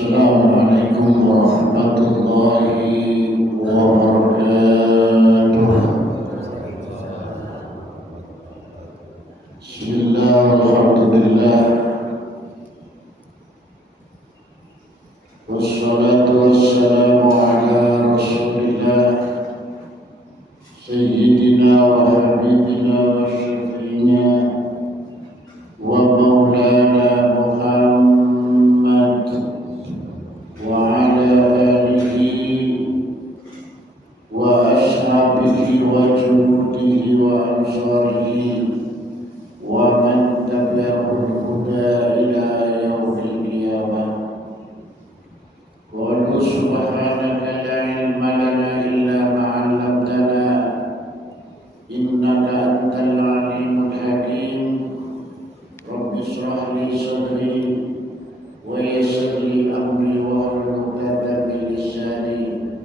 Assalamualaikum warahmatullahi wabarakatuh. Bismillah, alhamdulillah, wassalatu wassalamu ala rasulillah sayyidina wa habibina wa syafi'ina wa maulana Muhammad wa ala alihi wa ashabihi wa junudihi wa ansarihi wa man tabi'ahul huda ila yaumil qiyamah. Wa subhanaka la ilma lana illa ma 'allamtana innaka antal alimul hakim. Rabbi shrah li sadri wa yassir li amri wahlul 'uqdatam min lisani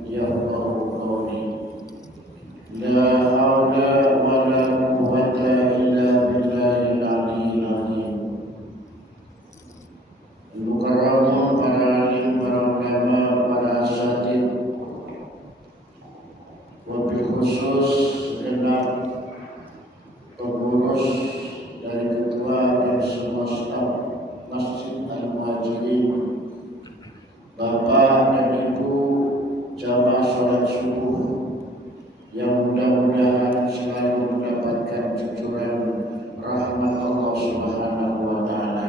yafqahu qawli. La haula wa la quwwata illa billahil aliyyil azim. Mukarramun, para alim, para ulama, para asatid, wabil khusus genap pengurus dari ketua dan semua staf Masjid Al-Muhajirin, Bapak dan Ibu jamaah sholat subuh yang mudah-mudahan selalu mendapatkan cucuran rahmat Allah Subhanahu wa Ta'ala.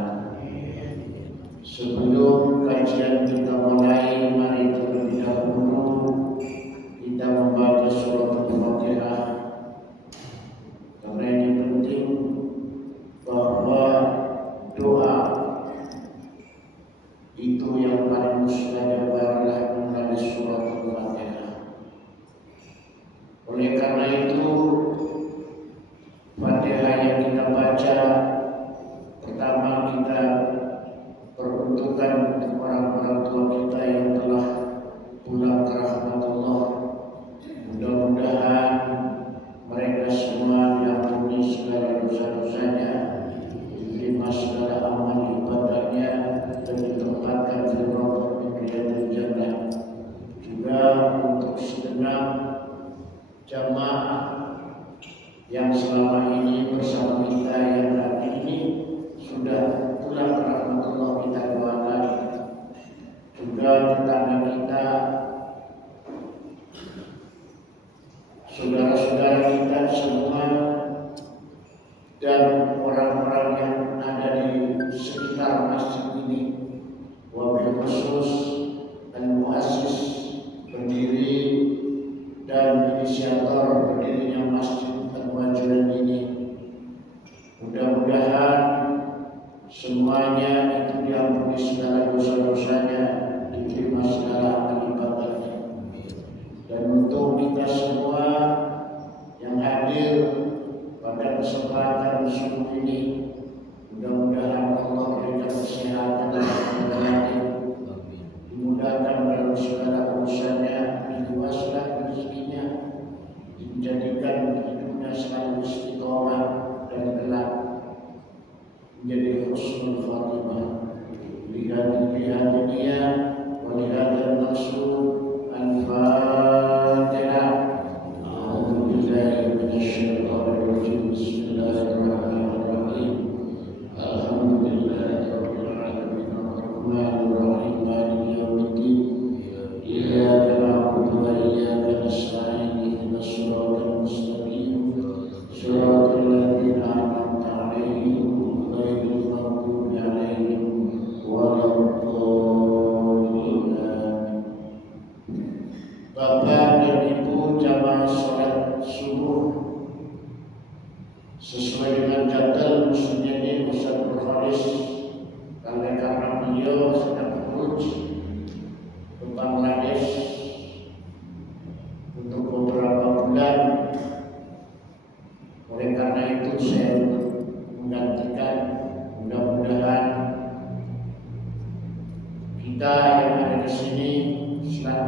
Sebelum kajian kita mulai, mari terlebih dahulu kita membaca surat Al-Fatihah, karena ini penting bahwa doa itu yang paling mustajab adalah menulis surat Al-Fatihah.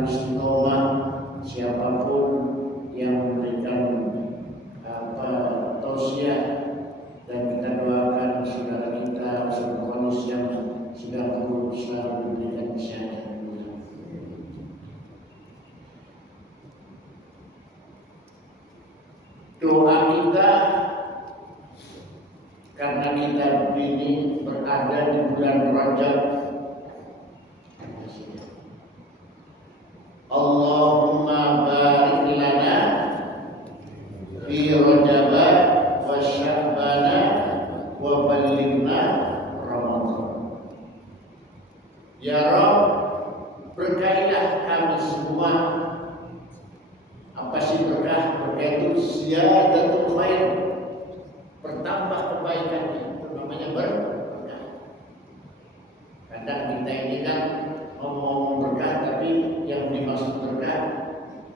istiqomah, siapapun yang memberikan tausiah, dan kita doakan saudara kita Ustaz Khonis yang sudah berusaha memberikan kesehatan. Doa kita karena kita ini berada di bulan Rajab. Allahumma barik lana fi Rajab wa Sya'ban wa ballighna Ramadan. Ya Rabb, berkailah kami semua. Apa sih berkah? Berkah itu ziyadatul khair, bertambah kebaikan, itu namanya berkah. Kadang kita ini kan ngomong berkah, tapi yang dimaksud berkah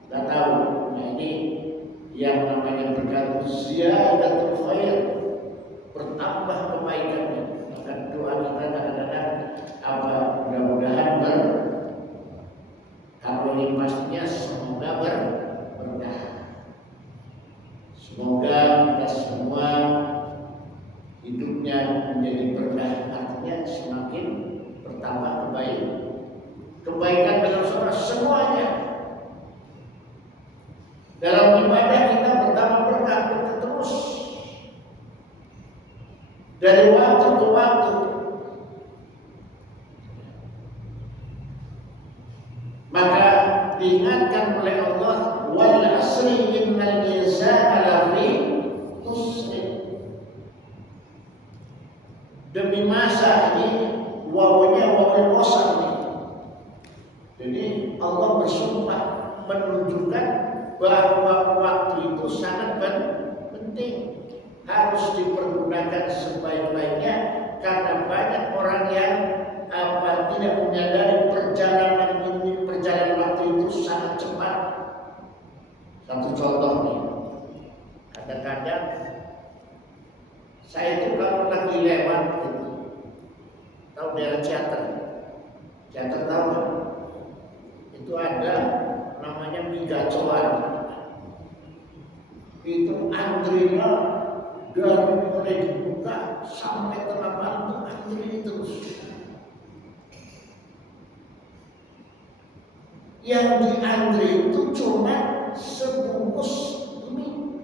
nggak tahu. Nah ini yang namanya berkah ziyadatul khair, bertambah kebaikannya. Maka doa kita kadang-kadang apa, mudah-mudahan kalau ini pastinya semoga berkah. Semoga kita semua hidupnya menjadi berkah, artinya semakin bertambah kebaikan dalam semuanya. Dalam ibadah kita bertambah berkah terus dari waktu ke waktu. Maka diingatkan oleh Allah, wal asri innal insana lafi khusr. Demi masa ini wawunya wawu qasam nih. Jadi Allah bersumpah menunjukkan bahwa waktu itu sangat penting, harus dipergunakan sebaik-baiknya, karena banyak orang yang tidak menyadari perjalanan waktu itu sangat cepat. Satu contoh nih, kadang-kadang saya itu kalau lagi lewat gitu, tahu daerah teater tahu kan? Itu ada namanya Migacoan. Itu antrinya dari mulai dibuka sampai tengah malam itu antri terus. Yang diantri itu cuma sebungkus mie,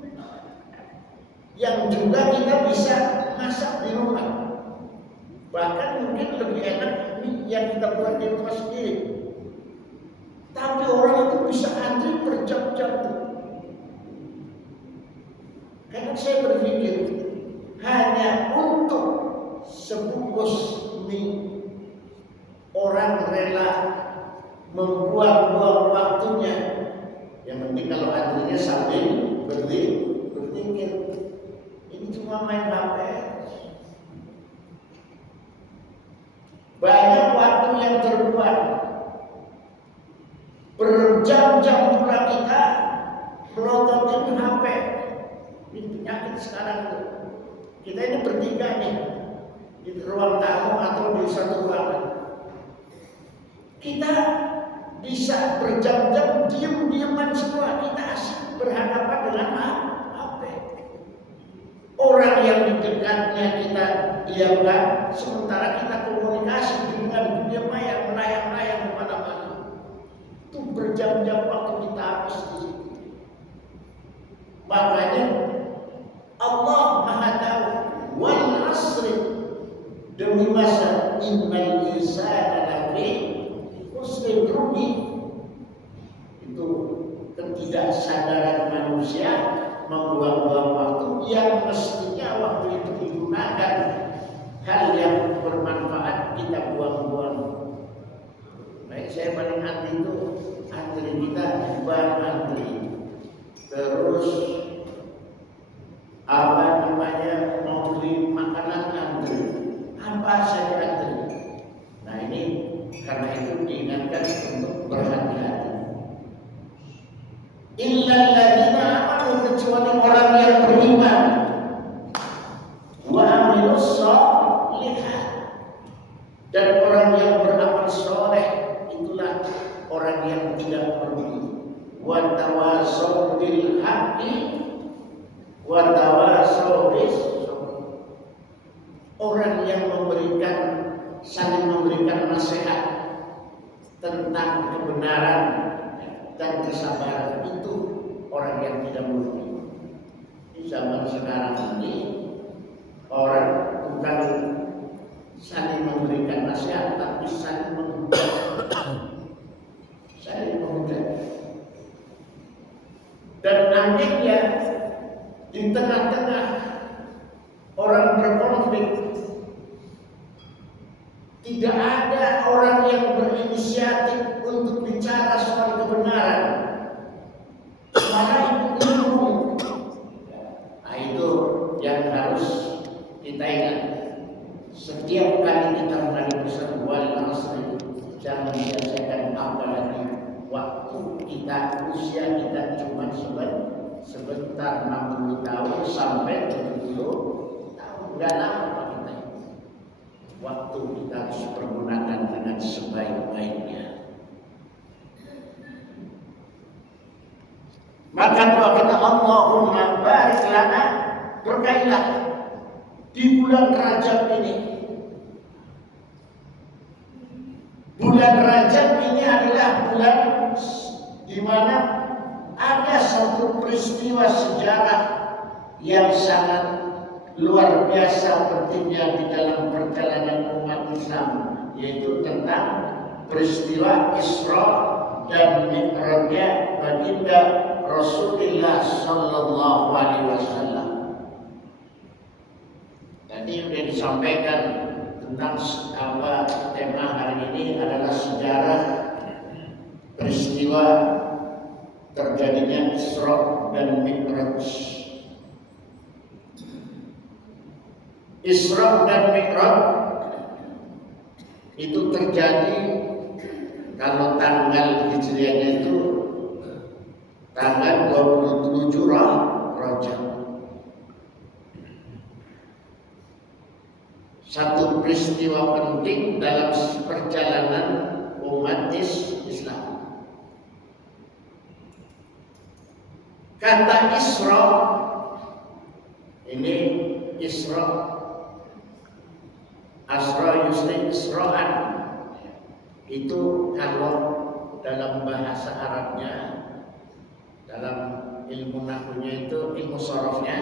yang juga kita bisa masak di rumah. Bahkan mungkin lebih enak mie yang kita buat di rumah sendiri. Tapi orang itu bisa antri berjam-jam tuh. Karena saya berpikir hanya untuk sebungkus mie orang rela membuang-buang waktunya. Yang penting kalau antrinya sambil berpikir. Ini cuma main HP. Banyak waktu yang terbuang. Berjam-jam pula kita melototin HP. Ini penyakit sekarang tuh. Kita ini bertiga nih di ruang tamu atau di satu ruangan. Kita bisa berjam-jam diam-diaman semua, kita asik berhadapan dengan HP. Orang yang di dekatnya kita diamkan, sementara kita komunikasi dengan dunia maya melayang-layang kemana-mana. Itu berjam-jam waktu kita habis di situ. Makanya Allah Maha Tahu, wal asri, demi masa, innal insana lafi khusr, rugi. Itu ketidaksadaran manusia membuang-buang waktu yang mestinya waktu itu digunakan hal yang bermanfaat, kita buang-buang. Baik, saya paling anti itu antri kita buang antri, terus mau beli makanan antri, apa saja antri. Nah ini karena itu diingatkan untuk berhati-hati. Illal ladzina amanu, kecuali orang yang beriman, wa amilus sholihat, dan orang yang beramal soleh, itulah orang yang yang tidak merugi. Wa tawasau bil haqqi wa tawasau bis sabr. Orang yang saling memberikan nasihat tentang kebenaran dan kesabaran itu orang yang tidak merugi. Di zaman sekarang ini orang bukan saling memberikan nasihat tapi saling menghujat. Dan anehnya di tengah-tengah orang berkonflik tidak ada orang yang berinisiatif untuk bicara soal kebenaran, malah ikut. Nah, itu yang harus kita ingat. Setiap kali kita mengalami wal asri, jangan sia-siakan apalagi waktu kita, usia kita cuma sebentar 60 tahun sampai 70 tahun, nggak lama Pak kita. Waktu kita harus pergunakan dengan sebaik-baiknya. Maka doa kita, Allahumma barik lana, berkailah di bulan Rajab ini. Bulan Rajab ini adalah bulan di mana ada satu peristiwa sejarah yang sangat luar biasa pentingnya di dalam perjalanan umat Islam, yaitu tentang peristiwa Isra dan Mi'rajnya baginda Rasulullah Sallallahu Alaihi Wasallam. Tadi sudah disampaikan tentang apa tema hari ini adalah sejarah peristiwa terjadinya Isra dan Mi'raj. Isra dan Mi'raj itu terjadi kalau tanggal Hijriahnya itu tanggal 27 Rajab. Satu peristiwa penting dalam perjalanan umat Islam. Kata Isra ini Isra, Asra yusri Isra'an, itu kalau dalam bahasa Arabnya, dalam ilmu nahwunya itu, ilmu sorofnya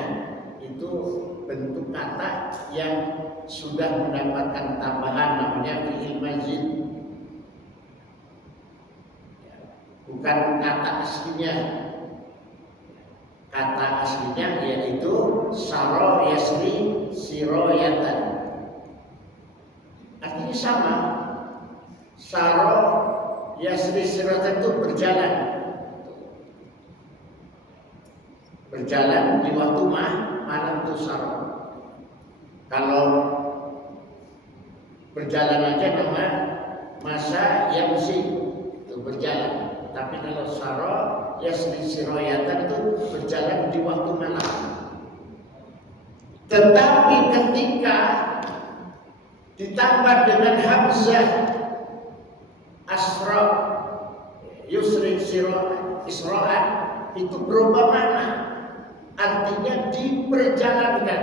itu bentuk kata yang sudah mendapatkan tambahan namanya fi'il majid, bukan kata aslinya. Kata aslinya yaitu saro yasri siroyatan. Artinya sama. Saro yasri siroyatan itu berjalan. Berjalan di waktu malam itu saro. Kalau berjalan aja nama masa yamsi itu berjalan. Tapi kalau saro yasri siroyatan itu berjalan di waktu malam. Tetapi ketika ditambah dengan hamzah asra yusri isra'an itu berubah makna. Artinya diperjalankan.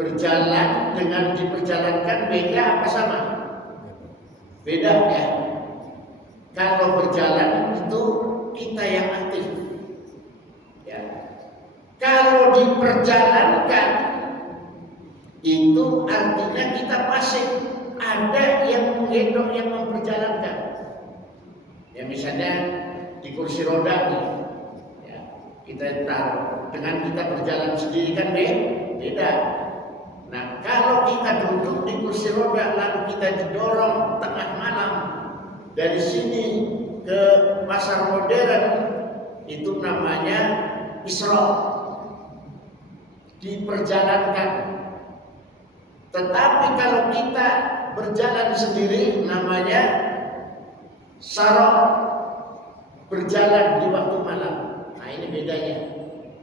Berjalan dengan diperjalankan beda apa sama? Beda ya. Kalau berjalan itu kita yang aktif. Ya. Kalau diperjalankan itu artinya kita pasif. Ada yang menggendong, yang memperjalankan. Ya misalnya di kursi roda nih, ya, kita taruh. Dengan kita berjalan sendiri kan beda. Nah kalau kita duduk di kursi roda lalu kita didorong tengah malam dari sini ke pasar modern, itu namanya Isra, diperjalankan. Tetapi kalau kita berjalan sendiri namanya Sara, berjalan di waktu malam. Nah ini bedanya,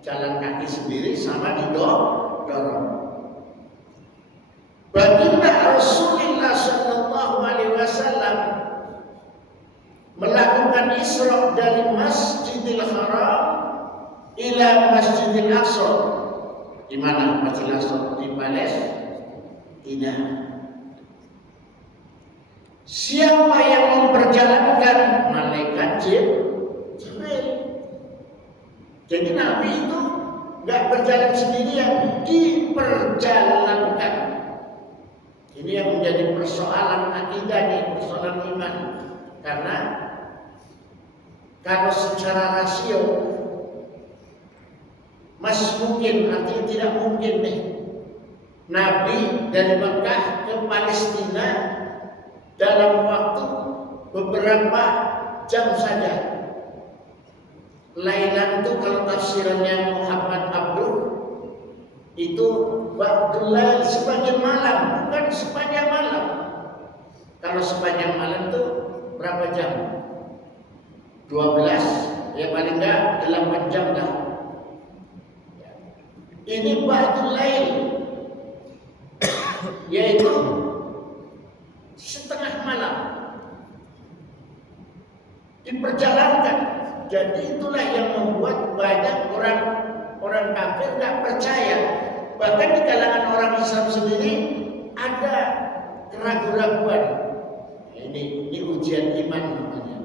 jalan kaki sendiri sama didorong. Baginda Rasulullah Sallallahu Alaihi Wasallam melakukan Isra dari Masjidil Haram ila Masjidil Aqsa. Di mana Masjidil Aqsa? Di Palestina. Siapa yang memperjalankan? Malaikat Jibril. Jadi Nabi itu nggak berjalan sendirian, diperjalankan. Ini yang menjadi persoalan akidah nih, persoalan iman. Karena kalau secara rasio masih mungkin, artinya tidak mungkin nih Nabi dari Mekah ke Palestina dalam waktu beberapa jam saja. Lailan itu kalau tafsirannya Muhammad Abdul itu Ba'dul sepanjang malam, bukan sepanjang malam. Kalau sepanjang malam itu berapa jam? 12, ya paling enggak 8 jam dah. Ini Ba'dul Lail, yaitu setengah malam diperjalankan. Jadi itulah yang membuat banyak orang kafir nggak percaya. Bahkan di kalangan orang Islam sendiri ada keraguan-keraguan. Ini ujian iman namanya.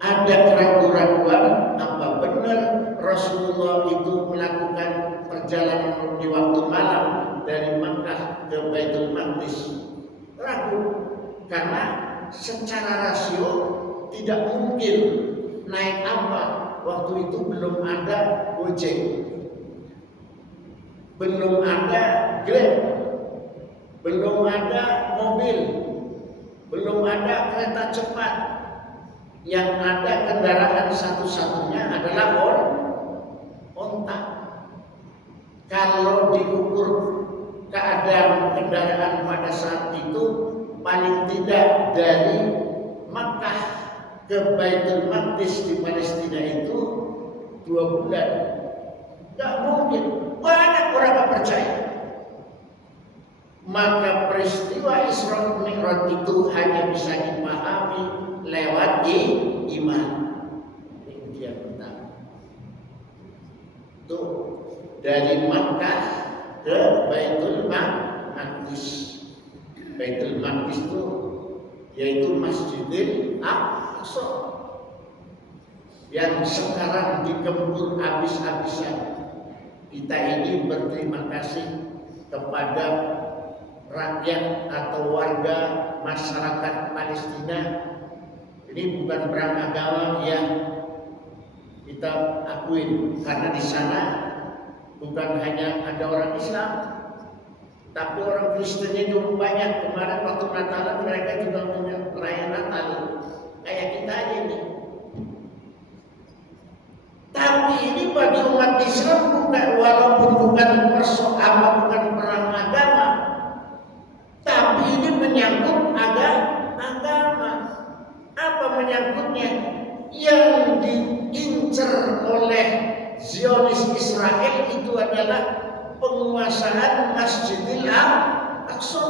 Ada keraguan-keraguan apa benar Rasulullah itu melakukan perjalanan di waktu malam dari Makkah ke Baitul Maqdis. Ragu karena secara rasio tidak mungkin naik apa waktu itu belum ada Gojek, belum ada Grab, belum ada mobil, belum ada kereta cepat. Yang ada kendaraan satu-satunya adalah onta. Kalau diukur keadaan kendaraan pada saat itu paling tidak dari Makkah ke Baitul Maqdis di Palestina itu 2 bulan. Gak mungkin. Banyak orang gak percaya. Maka peristiwa Isra Mi'raj itu hanya bisa dipahami lewat iman. Ini dia pertama. Tuh dari Makkah ke Baitul Maqdis. Baitul Maqdis itu yaitu Masjidil Aqsa yang sekarang digempur habis-habisan. Kita ini berterima kasih kepada rakyat atau warga masyarakat Palestina. Ini bukan perang agama yang kita akuin, karena di sana bukan hanya ada orang Islam, tapi orang Kristennya juga banyak. Kemarin waktu Natalan mereka juga punya perayaan Natal kayak kita aja nih. Tapi ini bagi umat Islam bukan, walaupun bukan persoalan, bukan perang agama, tapi ini menyangkut agama. Apa menyangkutnya? Yang diincar oleh Zionis Israel itu adalah penguasaan Masjidil Aqsa.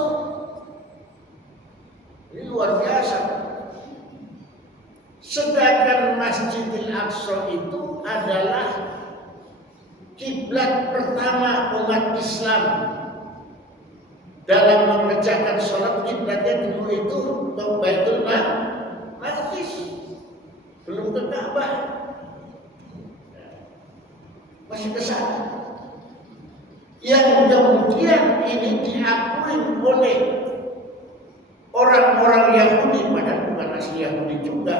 Ini luar biasa. Sedangkan Masjidil Aqsa itu adalah kiblat pertama umat Islam dalam mengerjakan sholat. Kiblatnya dulu itu ke Baitul Maqdis, belum ke Ka'bah, masih ke sana. Yang kemudian ini diakui oleh orang-orang Yahudi, padahal bukan asli Yahudi juga.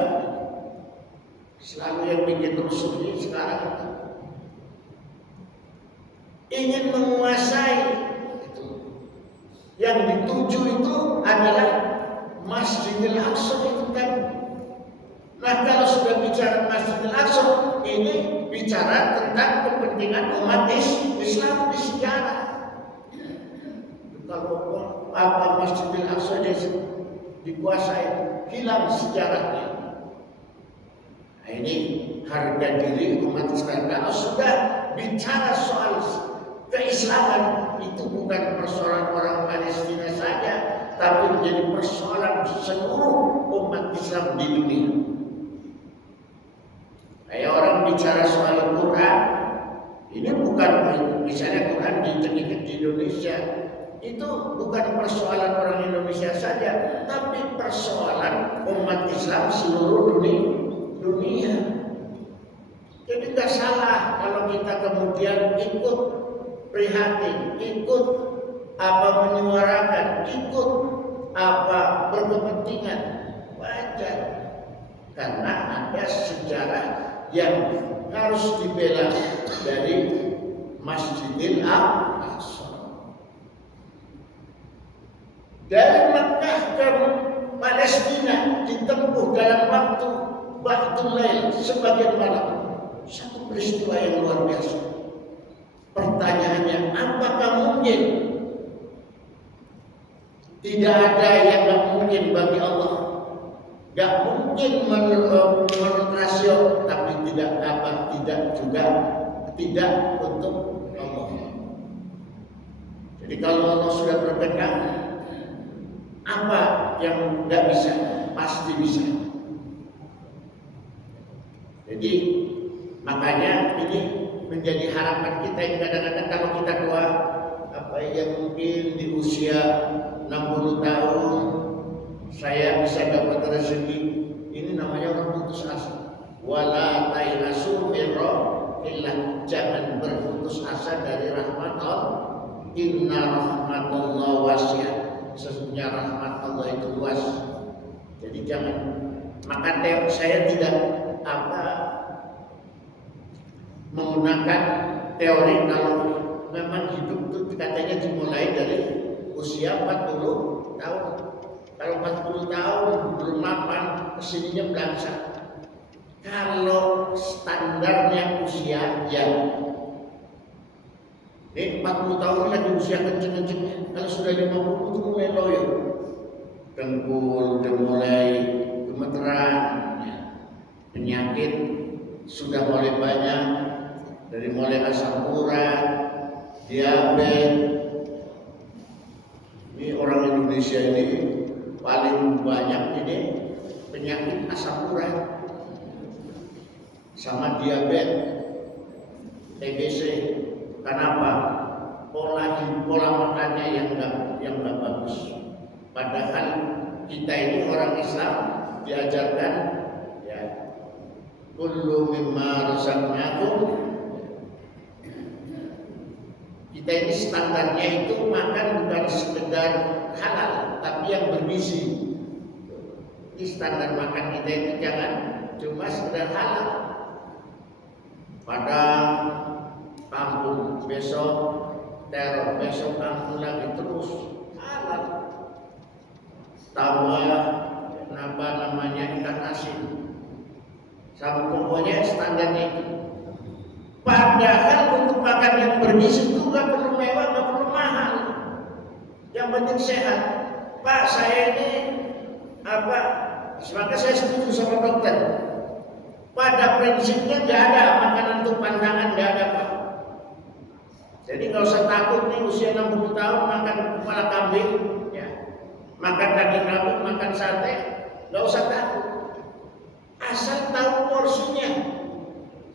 Selalu yang bikin rusuh ini sekarang ingin menguasai itu. Yang dituju itu adalah Masjidil Aqsa itu kan. Nah, kalau sudah bicara Masjidil Aqsa, ini bicara tentang kepentingan umat Islam di sejarah. Kalau apa Masjidil Aqsa dikuasai, hilang sejarahnya. Nah, ini harga diri umat Islam. Kalau sudah bicara soal keislaman, itu bukan persoalan orang Palestina saja, tapi menjadi persoalan seluruh umat Islam di dunia. Kayak orang bicara soal Quran, ini bukan misalnya Quran dicek-cek di Indonesia, itu bukan persoalan orang Indonesia saja, tapi persoalan umat Islam seluruh dunia. Jadi nggak salah kalau kita kemudian ikut prihatin, ikut menyuarakan, ikut berkepentingan, wajar, karena ada sejarah yang harus dibela dari Masjidil Aqsa. Dari Makkah ke Palestina ditempuh dalam waktu ba'dul lail, sebagian malam. Satu peristiwa yang luar biasa. Pertanyaannya, apakah mungkin? Tidak ada yang tidak mungkin bagi Allah. Tidak mungkin menurut rasio, tapi tidak untuk Allah. Jadi kalau Allah sudah berkehendak, apa yang tidak bisa? Pasti bisa. Jadi makanya ini menjadi harapan kita yang kadang-kadang kalau kita doa yang mungkin di usia 60 tahun saya bisa dapat rezeki, ini namanya orang putus asa. Wala tainasu min rahmatillah, jangan berputus asa dari rahmat Allah. Inna rahmatullah wasi'ah, sesungguhnya rahmat Allah itu luas. Jadi jangan, maka saya tidak menggunakan teori kalau memang hidup itu katanya dimulai dari usia 40 tahun. Kalau 40 tahun belum mapan, kesininya belangsa. Kalau standarnya usia ya, ini 40 tahun lagi usia kenceng-kencengnya. Kalau sudah 50 itu mulai loyo, dengkul udah mulai gemeteran, penyakit sudah mulai banyak, dari mulai asam urat, diabetes. Ini orang Indonesia ini paling banyak ini penyakit asam urat sama diabetes, TBC. Kenapa? Pola makannya yang nggak bagus. Padahal kita ini orang Islam diajarkan ya, kullu mimma razaqnakum. Kita ini standarnya itu makan bukan sekedar halal, tapi yang bergizi. Ini standar makan kita itu jangan cuma sekedar halal. Padang, kampung, besok teror, besok kampung lagi, terus halal. Tambah ikan asin. Sama pokoknya standarnya itu. Padahal untuk makan yang bergizi itu nggak perlu mewah, nggak perlu mahal. Yang penting sehat. Pak, saya ini maka saya setuju sama dokter. Pada prinsipnya nggak ada makanan untuk pantangan, nggak ada Pak. Jadi nggak usah takut nih usia 60 tahun makan kepala kambing, ya, makan daging kambing, makan sate, nggak usah takut. Asal tahu porsinya.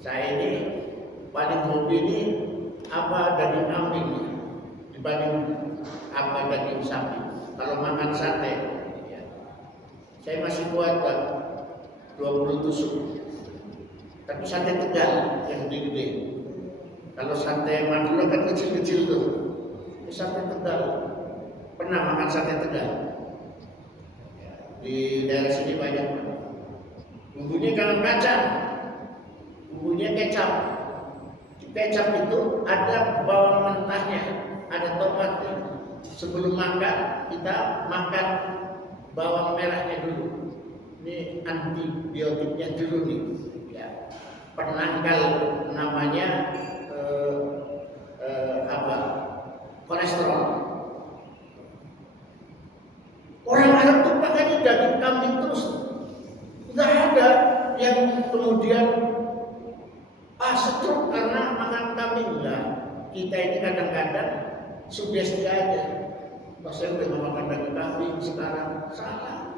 Saya ini paling hobi ini daging kambing dibanding daging sapi. Kalau makan sate, ya, saya masih kuat Pak, 20 tusuk. Tapi sate Tegal yang gede-gede. Kalau sate Madura kan kecil-kecil tuh. Ini sate Tegal. Pernah makan sate Tegal? Di daerah sini banyak. Bumbunya jangan kacang, bumbunya kecap. Di kecap itu ada bawang mentahnya, ada tomatnya. Sebelum makan kita makan bawang merahnya dulu. Ini antibiotiknya dulu nih. Ya. Penangkal namanya kolesterol. Orang Arab tuh makanya daging kambing terus. Nggak ada yang kemudian stroke karena makan kambing. Nah, kita ini kadang-kadang sugesti aja. Pasien udah makan daging kambing sekarang salah.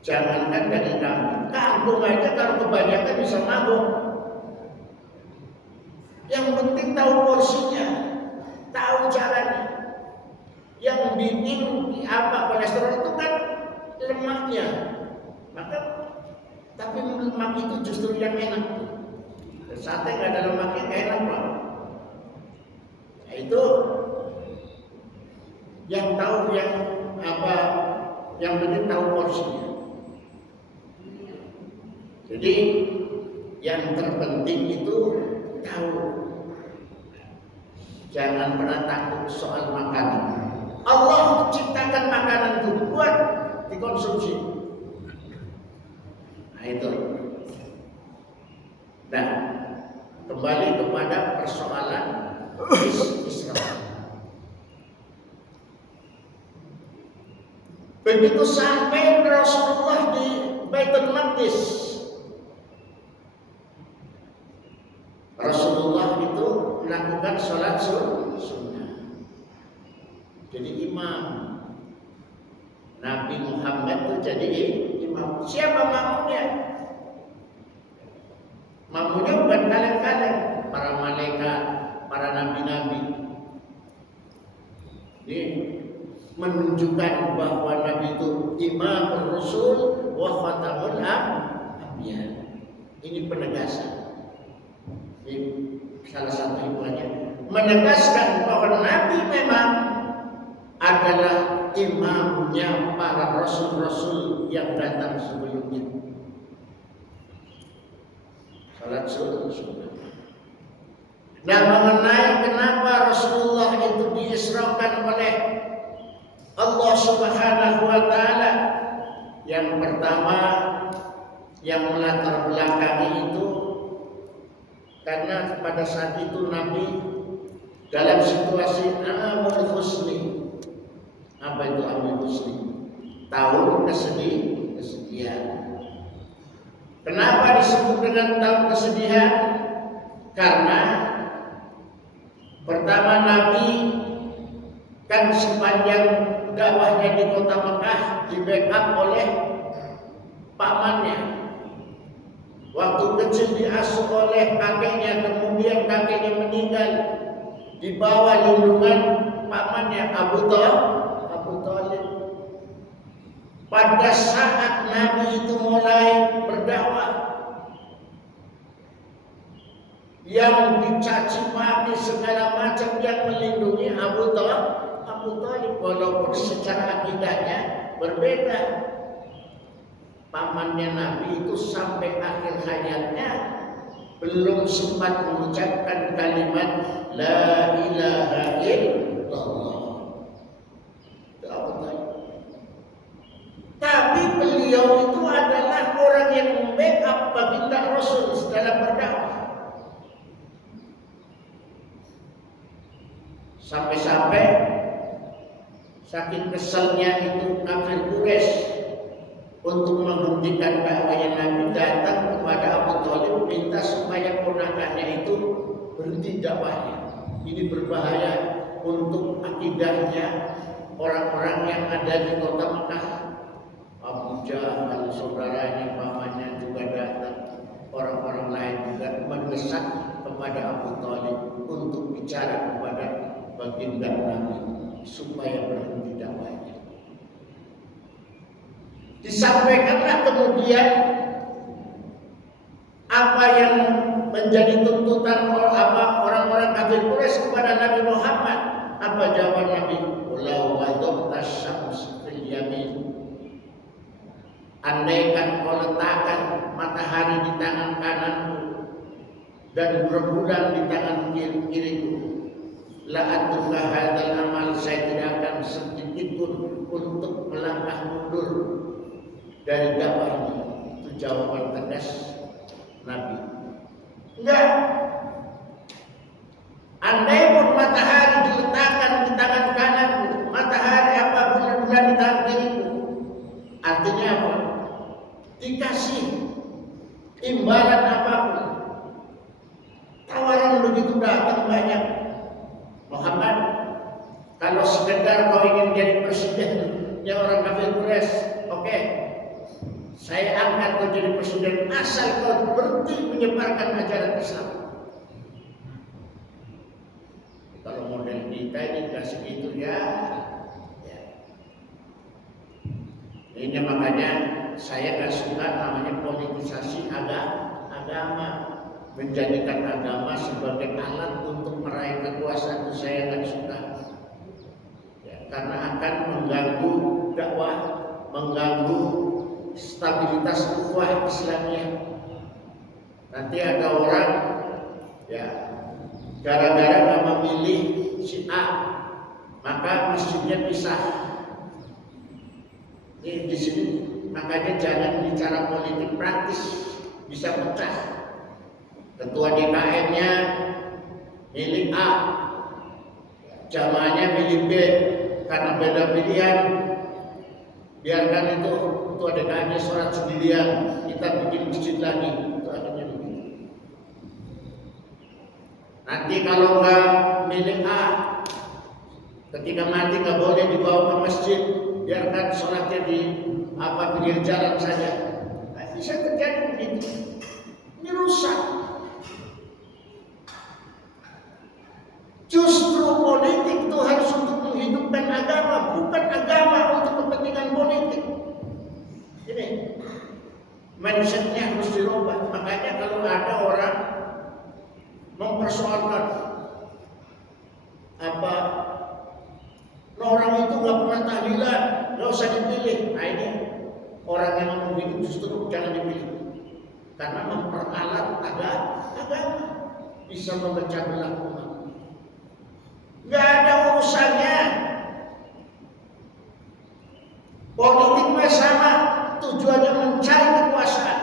Jangankan daging kambing, kangkung aja kalau kebanyakan bisa mabuk. Yang penting tahu porsinya, tahu caranya. Yang bikin apa kolesterol itu kan lemaknya. Maka tapi lemak itu justru yang enak. Sate nggak ada lemaknya nggak enak Pak. Nah, itu yang tahu yang apa, yang penting tahu porsinya. Jadi yang terpenting itu tahu. Jangan pernah takut soal makanan. Allah ciptakan makanan itu buat dikonsumsi. Nah itu. Nah, kembali kepada persoalan Isra. Begitu sampai Rasulullah di Baitul Maqdis, Rasulullah itu melakukan sholat sunnah. Jadi imam. Nabi Muhammad itu jadi imam. Siapa makmumnya? Makmumnya bukan kalian-kalian, para malaikat, para nabi-nabi. Ini menunjukkan bahwa Nabi itu imam Rasul wa khatamul anbiya. Ini penegasan. Ini salah satu hikmahnya, menegaskan bahwa Nabi memang adalah imamnya para rasul-rasul yang datang sebelumnya. Salat sunnah. Nah, mengenai kenapa Rasulullah itu diisrakan oleh Allah Subhanahu wa taala, yang pertama yang melatar belakangi itu karena pada saat itu Nabi dalam situasi amul husni. Apa itu amul husni? Tahun kesedihan. Kenapa disebut dengan tahun kesedihan? Karena pertama Nabi kan sepanjang dakwahnya di kota Mekah di backup oleh pamannya. Waktu kecil diasuh oleh kakeknya, kemudian kakeknya meninggal, di bawah lindungan pamannya Abu Thalib. Pada saat Nabi itu mulai berdakwah, yang dicaci maki segala macam, yang melindungi Abu Thalib, walaupun secara akidahnya berbeda. Pamannya Nabi itu sampai akhir hayatnya belum sempat mengucapkan kalimat La ilaha illallah. Tapi beliau itu adalah orang yang membackup baginda Rasul dalam berdakwah. Sampai-sampai saking keselnya itu kafir Quraisy untuk menghentikan dakwahnya Nabi, datang kepada Abu Thalib minta supaya ponakannya itu berhenti dakwahnya. Ini berbahaya untuk akidahnya orang-orang yang ada di kota Mekah. Abu Jahal, saudaranya, pamannya juga datang. Orang-orang lain juga mendesak kepada Abu Thalib untuk bicara kepada baginda Nabi supaya berhenti dakwahnya. Disampaikanlah kemudian apa yang menjadi tuntutan orang-orang kafir Quraisy kepada Nabi Muhammad. Apa jawaban Nabi? Walau wada'ta syams fil yamin. Andaikan kau letakkan matahari di tangan kananmu dan rembulan di tangan kiriku, la atuka hadzal amal, saya tidak akan sedikit pun untuk melangkah mundur dari dakwah ini. Itu jawaban tegas Nabi. Enggak. Andai pun matahari diletakkan di tangan kananku, matahari apapun bulan di tangan kiriku, artinya apa? Dikasih imbalan apapun. Tawaran begitu datang banyak. Muhammad, kalau sekedar kau ingin jadi presidennya orang kafir Quraisy, oke, saya angkat kau jadi presiden asal kau berhenti menyebarkan ajaran Islam. Kalau model kita ini nggak segitu ya. Ini makanya saya nggak suka namanya politisasi agama, menjadikan agama sebagai alat untuk meraih kekuasaan, itu saya nggak suka. Ya, karena akan mengganggu dakwah, mengganggu stabilitas ukhuwah Islamiyah. Nanti ada orang ya gara-gara nggak memilih si A, maka masjidnya pisah. Ini di sini makanya jangan bicara politik praktis, bisa pecah. Ketua DKM-nya milih A, jamaahnya milih B, karena beda pilihan. Biarkan itu ketua DKM-nya sholat sendirian, kita bikin masjid lagi. Itu akhirnya begitu. Nanti kalau nggak milih A, ketika mati nggak boleh dibawa ke masjid, biarkan sholatnya di pinggir jalan saja. Nah, bisa terjadi begitu. Ini rusak. Justru politik itu harus untuk menghidupkan agama, bukan agama untuk kepentingan politik. Ini mindsetnya harus dirubah. Makanya kalau ada orang mempersoalkan orang itu nggak pernah tahlilan, nggak usah dipilih. Nah ini orang yang mau hidup justru jangan dipilih, karena memperalat agama, bisa memecah belah umat. Nggak ada urusannya. Politik mah sama, tujuannya mencari kekuasaan.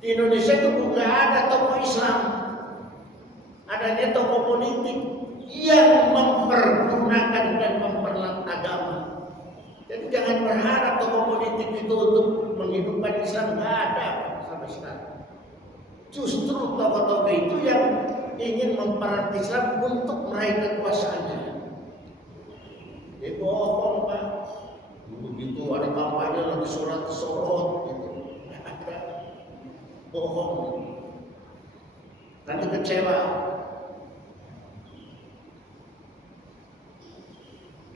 Di Indonesia itu nggak ada tokoh Islam, adanya tokoh politik yang mempergunakan dan memperlat agama. Jadi jangan berharap tokoh politik itu untuk menghidupkan Islam, nggak ada sampai sekarang. Justru tokoh-tokoh itu yang ingin mempererat Islam untuk meraih kekuasaannya. Dia bohong, Pak. Begitu ada kampanye lagi surat sorot gitu, bohong. Nanti kecewa.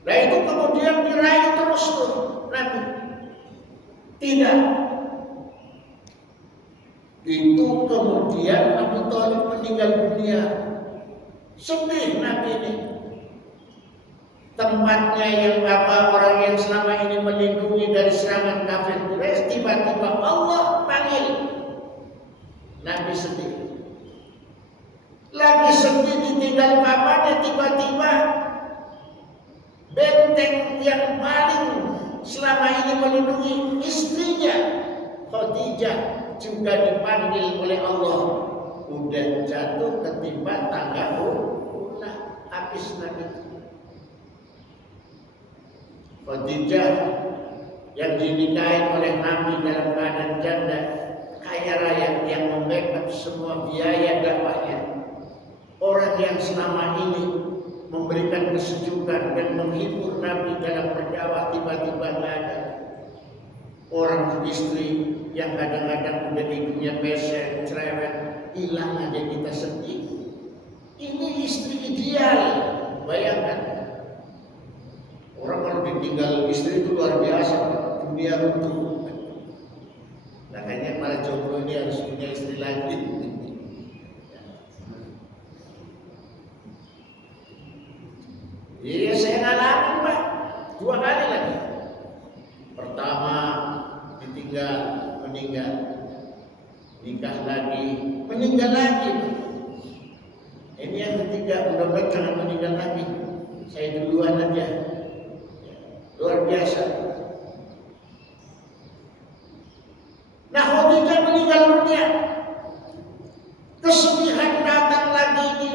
Nah itu kemudian diraih terus tuh Nabi. Tidak. Itu kemudian Abu Thalib meninggal dunia. Sedih Nabi ini. Tempatnya yang orang yang selama ini melindungi dari serangan kafir Quraisy, tiba-tiba Allah panggil. Nabi sedih. Lagi sedih ditinggal papanya, tiba-tiba benteng yang paling selama ini melindungi istrinya Khadijah juga dipanggil oleh Allah. Udah jatuh ketimpa tangga punah, habis Nabi. Khadijah yang dinikahi oleh Nabi dalam keadaan janda, kaya raya, yang membackup semua biaya dakwahnya. Orang yang selama ini memberikan kesejukan dan menghibur Nabi dalam berdakwah, tiba-tiba nggak ada. Orang istri yang kadang-kadang udah hidupnya pesek, cerewet, hilang aja kita sedih. Ini istri ideal, bayangkan. Orang kalau ditinggal istri itu luar biasa, dunia runtuh. Makanya para jomblo ini harus punya istri lagi. Iya, saya ngalamin, Pak, 2 kali lagi. Pertama ditinggal, meninggal, nikah lagi, meninggal lagi. Ini yang ketiga, mudah-mudahan jangan meninggal lagi. Saya duluan aja. Luar biasa. Nah, Khadijah meninggal dunia. Kesedihan datang lagi ini.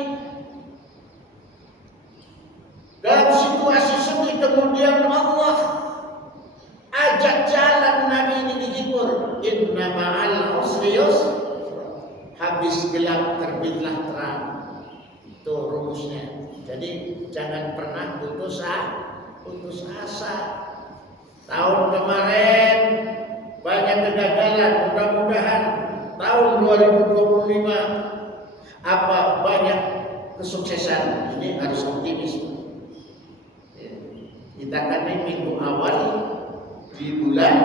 Dalam situasi sedih, kemudian Allah ajak jalan Nabi ini dihibur. Inna ma'al usri yusra. Habis gelap terbitlah terang. Itu rumusnya. Jadi jangan pernah putus asa. Tahun kemarin banyak kegagalan, mudah-mudahan tahun 2025 banyak kesuksesan. Ini harus optimis. Kita kan ini minggu awal di bulan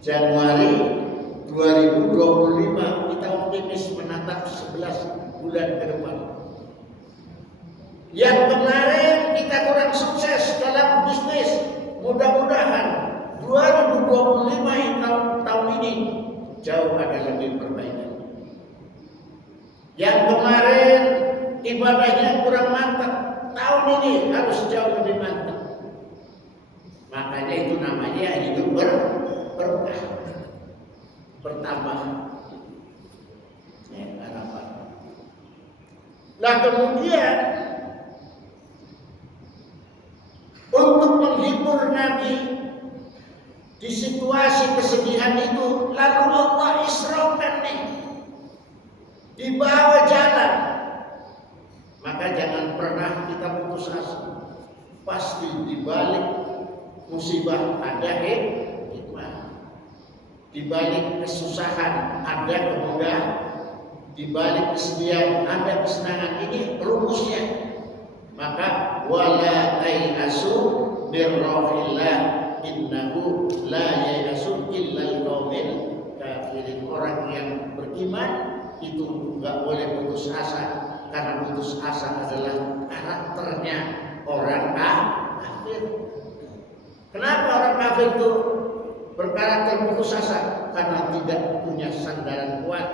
Januari 2025, kita optimis menatap 11 bulan ke depan. Yang kemarin kita kurang sukses dalam bisnis, mudah-mudahan 2025 tahun ini jauh ada lebih perbaikan. Yang kemarin ibadahnya kurang mantap, tahun ini harus jauh lebih mantap. Makanya itu namanya hidup berkah, bertambah harapan. Nah kemudian untuk menghibur Nabi di situasi kesedihan itu, lalu Allah isra'kan nih, dibawa jalan. Maka jangan pernah kita putus asa. Pasti di balik musibah ada hikmah, di balik kesusahan ada kemudahan, di balik kesedihan ada kesenangan. Ini rumusnya. Maka wala tayasu birrahillah innahu la yayasu illal qaumil kafirin. Orang yang beriman itu enggak boleh putus asa, karena putus asa adalah karakternya orang kafir. Kenapa orang kafir itu berkarakter putus asa? Karena tidak punya sandaran kuat.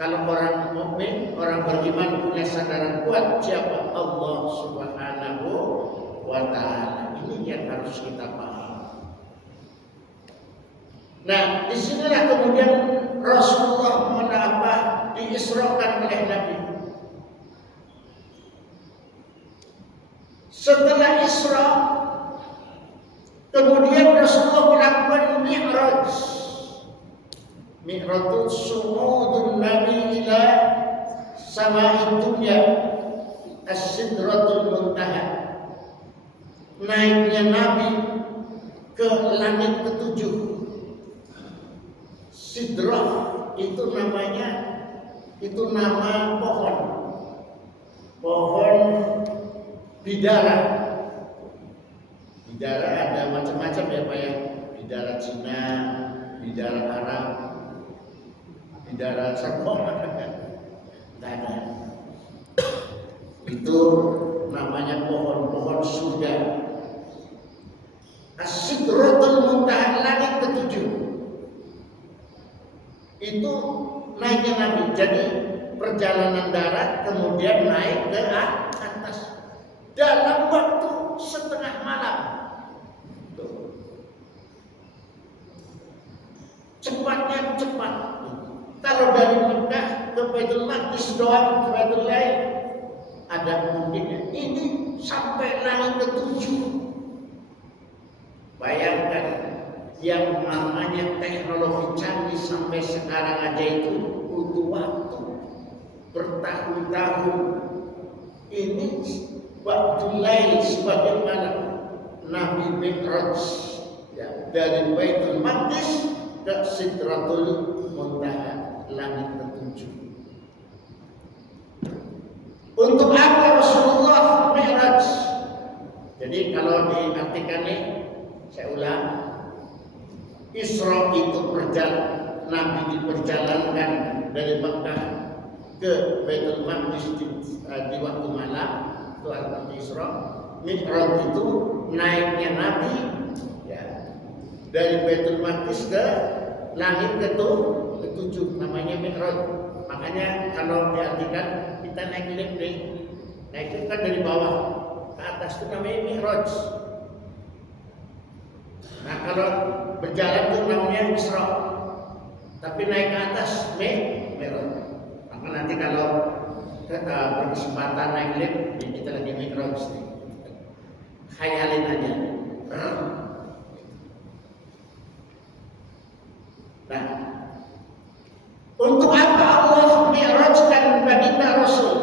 Kalau orang mukmin, orang beriman punya sandaran kuat, siapa? Allah Subhanahu wa Ta'ala. Ini yang harus kita paham. Nah, disinilah kemudian Rasulullah diisrakan oleh Nabi. Setelah Isra, kemudian Rasulullah melakukan Mi'raj. Mi'raj itu su'udun Nabi ila sama'id dunya as-sidratul muntaha. Naiknya Nabi ke langit ketujuh. Sidrah itu namanya, itu nama pohon. Pohon bidara. Bidara ada macam-macam ya Pak ya. Bidara Cina, bidara Arab, bidara Serpong. Ada. Itu namanya pohon-pohon surga. As-Sidratul Muntaha, langit ketujuh. Itu naiknya Nabi. Jadi perjalanan darat kemudian naik ke atas dalam waktu setengah malam. Cepatnya cepat. Kalau dari Mekah ke Baitul Maqdis doang, ke Baitul Lail, ada mungkinnya. Ini sampai langit ketujuh. Bayangkan, yang namanya teknologi canggih sampai sekarang aja itu butuh waktu bertahun-tahun. Ini Baitul Lail sebagaimana Nabi Mi'raj ya, dari Baitul Maqdis ke Sidratul Muntaha, langit ketujuh. Untuk apa Rasulullah Mi'raj? Jadi kalau diartikan nih, saya ulang, Isra itu Nabi diperjalankan dari Mekah ke Baitul Maqdis di waktu malam, itu arti Isra. Mi'raj itu naiknya Nabi ya, dari Baitul Maqdis ke langit ketujuh, namanya Mi'raj. Makanya kalau diartikan kita naik lift nih, naik itu kan dari bawah ke atas, itu namanya Mi'raj. Nah kalau berjalan itu namanya Isra, tapi naik ke atas Mi'raj. Maka nanti kalau berkesempatan naik lift, kita lagi Mi'raj nih, khayalin aja. Nah, untuk apa Allah Mi'rajkan baginda Rasul?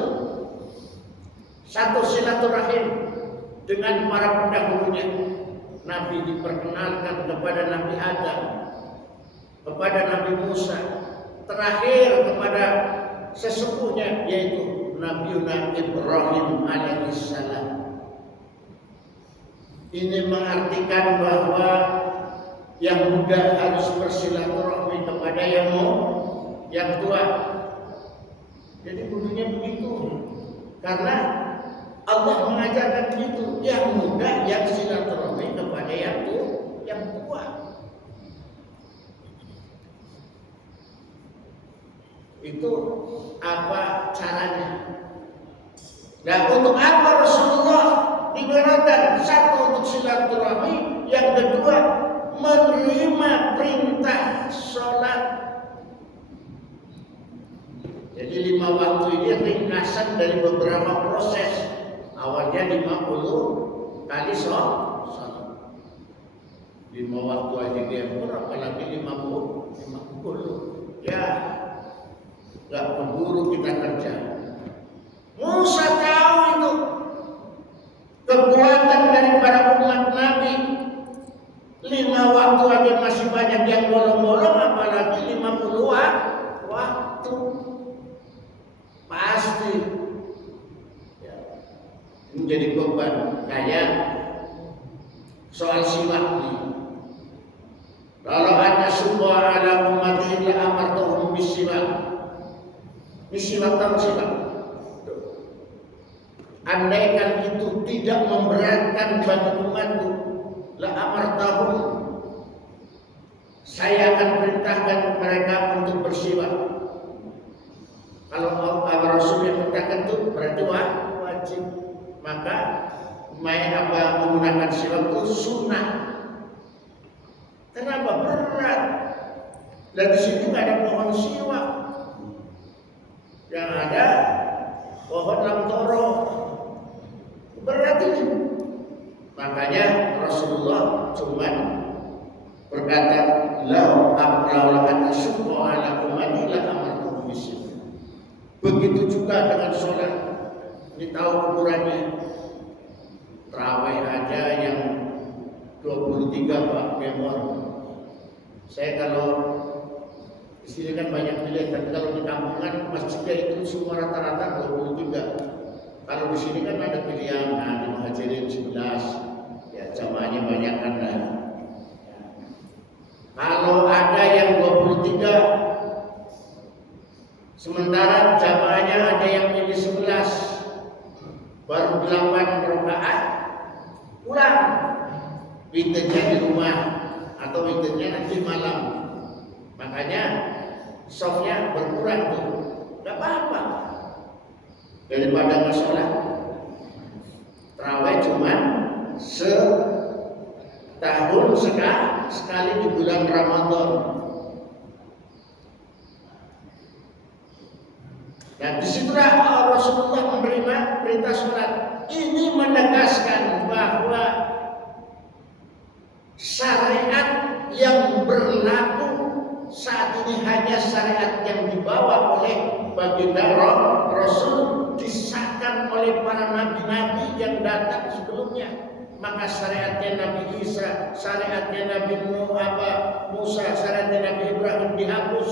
satu silaturahim dengan para pendahulunya. Nabi diperkenalkan kepada Nabi Adam, kepada Nabi Musa, terakhir kepada sesepuhnya yaitu Nabi Ibrahim alaihissalam. Ini mengartikan bahwa yang muda harus bersilaturahmi kepada yang tua. Jadi bunyinya begitu. Karena Allah mengajarkan begitu, yang muda yang silaturahmi kepada yang tua. Itu apa caranya? Dan untuk apa Rasulullah diberikan? Satu, untuk silaturahmi, yang kedua menerima perintah sholat. Jadi 5 waktu ini ringkasan dari beberapa proses. Awalnya 50 kali sholat. 5 waktu aja dia apalagi 50. Ya, nggak keburu kita kerja. Musa tahu itu kekuatan daripada umat Nabi. 5 waktu aja masih banyak yang bolong-bolong, apalagi 50 waktu. Pasti ya, menjadi beban. Kayak soal siwak ini. Kalau ada sumpah ala ummati la amartuhum bisiwak. Ini siwak tahu siwak. Andaikan itu tidak memberatkan bagi umatku, la amartuhum, saya akan perintahkan mereka untuk bersiwak. Kalau Rasul yang perintahkan itu berarti wajib. Maka menggunakan siwak itu sunnah. Kenapa berat? Dan di sini nggak ada pohon siwak, yang ada pohon lamtoro. Berat ini. Makanya Rasulullah cuma berkata, lau akan asyukku ala ummati la amartuhum bisiwak. Begitu juga dengan sholat. Ini tahu ukurannya. Tarawih aja yang 23 Pak Memor. Saya kalau di sini kan banyak pilihan, tapi kalau di kampungan masjidnya itu semua rata-rata 23. Kalau di sini kan ada pilihan, di Muhajirin 11, ya jamaahnya banyak kan. Kalau ada yang 23, sementara jamaahnya ada yang milih 11, baru 8 rakaat, pulang. Witirnya di rumah atau witirnya nanti malam. Makanya softnya berkurang tuh, nggak apa-apa. Daripada nggak sholat. Tarawih cuman setahun sekali di bulan Ramadan. Dan disitulah Rasulullah menerima perintah sholat. Ini menegaskan bahwa syariat yang berlaku saat ini hanya syariat yang dibawa oleh baginda Rasul, disahkan oleh para nabi-nabi yang datang sebelumnya. Maka syariatnya Nabi Isa, syariatnya Nabi Musa, syariatnya Nabi Ibrahim dihapus,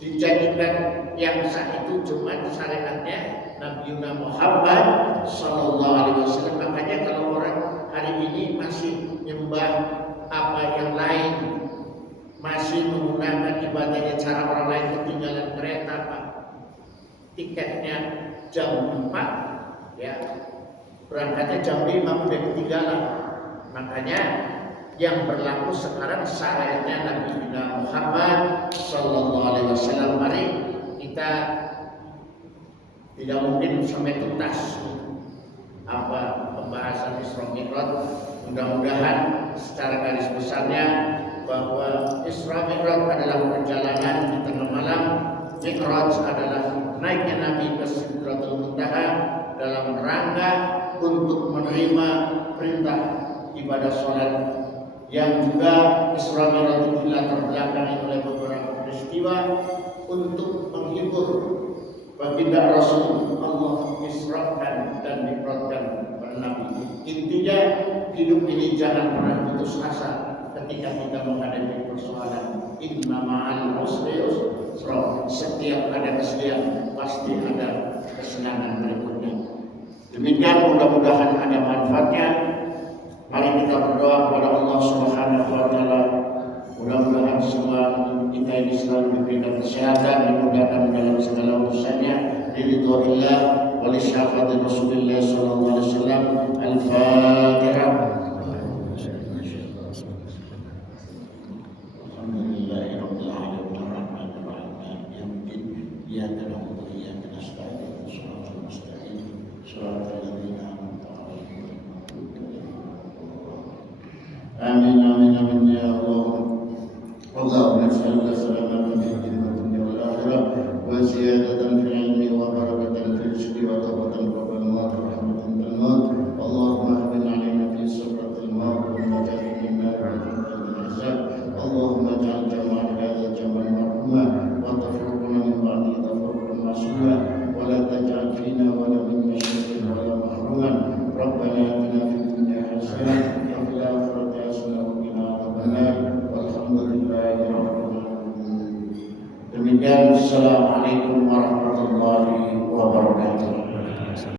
dijadikan yang sah itu cuma syariatnya Nabi Muhammad Sallallahu Alaihi Wasallam. Makanya kalau orang hari ini masih nyembah apa yang lain, masih menggunakan ibadahnya cara orang lain, ketinggalan kereta Pak, tiketnya jam 4 ya, berangkatnya jam 5 udah ketinggalan. Makanya yang berlaku sekarang syariatnya Nabi Muhammad Sallallahu Alaihi Wasallam. Mari kita tidak mungkin sampai tuntas apa pembahasan Isra Mi'raj. Mudah-mudahan secara garis besarnya bahwa Isra Mi'raj adalah perjalanan di tengah malam. Mi'raj adalah naiknya Nabi ke Sidratul Muntaha dalam rangka untuk menerima perintah ibadah sholat, yang juga Isra Mi'raj itu dilatar belakangi oleh beberapa peristiwa untuk menghibur baginda Rasul Allah Isra'kan dan Mi'rajkan para nabi. Intinya hidup ini jangan pernah putus asa ketika kita menghadapi persoalan. Inna ma'al usri yusra. Setiap ada kesedihan pasti ada kesenangan berikutnya. Demikian, mudah-mudahan ada manfaatnya. Mari kita berdoa kepada Allah Subhanahu wa taala. Mudah-mudahan semua kita ini selalu diberikan kesehatan, dimudahkan dalam segala urusannya, biridhoillah wa li syafaati Rasulillah sallallahu alaihi wasallam. Al-Fatihah. Alhamdulillahirabbil alamin arrahmanir rahim maliki yaumiddin iyyaka na'budu wa iyyaka nasta'in ihdinas mustaqim shiratal ladzina an'amta 'alaihim. Amin amin amin ya Allah. اللهم نسألك سلامة في الدين والدنيا والآخرة وزيادة في العلم وبركة في الرزق وتوبة قبل الموت ورحمة عند الموت. اللهم اهدنا علينا في سكرة الموت والنجاة من النار والجنة من الحساب. اللهم اجعل جمعنا هذا جمعا مرحوما وتفرقنا من بعده تفرقا معصوما ولا تجعل فينا ولا منا شيئا ولا محروما. ربنا آتنا في الدنيا حسنة وفي الآخرة حسنة وقنا عذاب النار. Demikian, assalamualaikum warahmatullahi